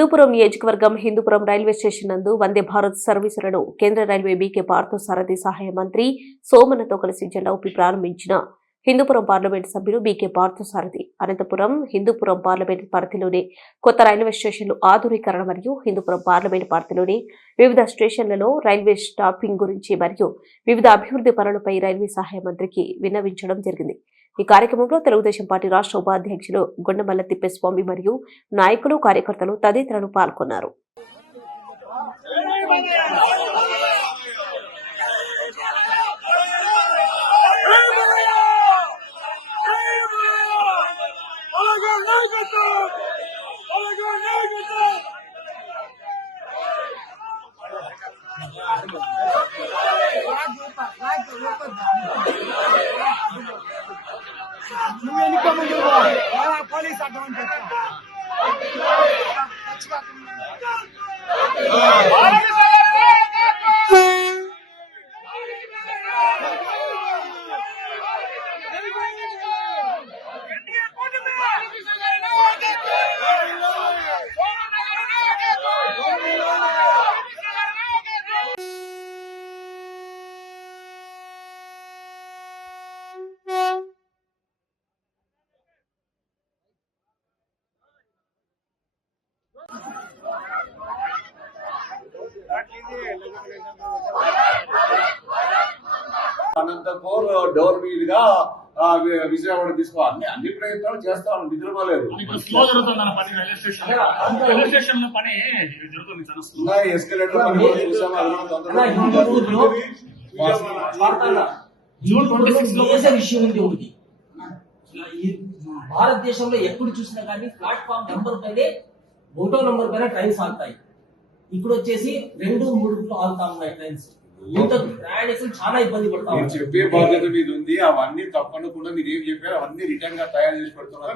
హిందూపురం నియోజకవర్గం Hindupuram railway station నందు వందే భారత్ సర్వీసులను కేంద్ర రైల్వే బీకే పార్థసారథి సహాయ మంత్రి సోమన్నతో కలిసి జెండా ఊపి ప్రారంభించిన హిందూపురం పార్లమెంట్ సభ్యులు బీకే పార్థసారథి అనంతపురం హిందూపురం పార్లమెంట్ పరిధిలోని కొత్త రైల్వే స్టేషన్లు ఆధునీకరణ మరియు హిందూపురం పార్లమెంట్ పరిధిలోని వివిధ స్టేషన్లలో రైల్వే స్టాపింగ్ గురించి మరియు వివిధ అభివృద్ధి పనులపై రైల్వే సహాయ మంత్రికి విన్నవించడం జరిగింది. ఈ కార్యక్రమంలో తెలుగుదేశం పార్టీ రాష్ట్ర ఉపాధ్యక్షులు గుండమల్ల తిప్పేస్వామి మరియు నాయకులు కార్యకర్తలు తదితరులు పాల్గొన్నారు. అనంతపూర్ డోర్ మీదుగా విజయవాడ తీసుకోవాలి. అన్ని ప్రయత్నాలు చేస్తాను, నిద్రపోలేదు. భారతదేశంలో ఎప్పుడు చూసినా కానీ ప్లాట్ఫామ్ నెంబర్ పైనే 1వ నంబర్ పైన ట్రైన్స్ ఆగుతాయి. ఇప్పుడు వచ్చేసి 2, 3 ఆగుతా ఉన్నాయి ట్రైన్స్. ప్రయాణికులు చాలా ఇబ్బంది పడతారు. చెప్పే బాధ్యత మీద ఉంది. అవన్నీ తప్పకుండా మీరు ఏం చెప్పారు అవన్నీ రిటర్న్ గా తయారు చేసి పెడుతున్నారు.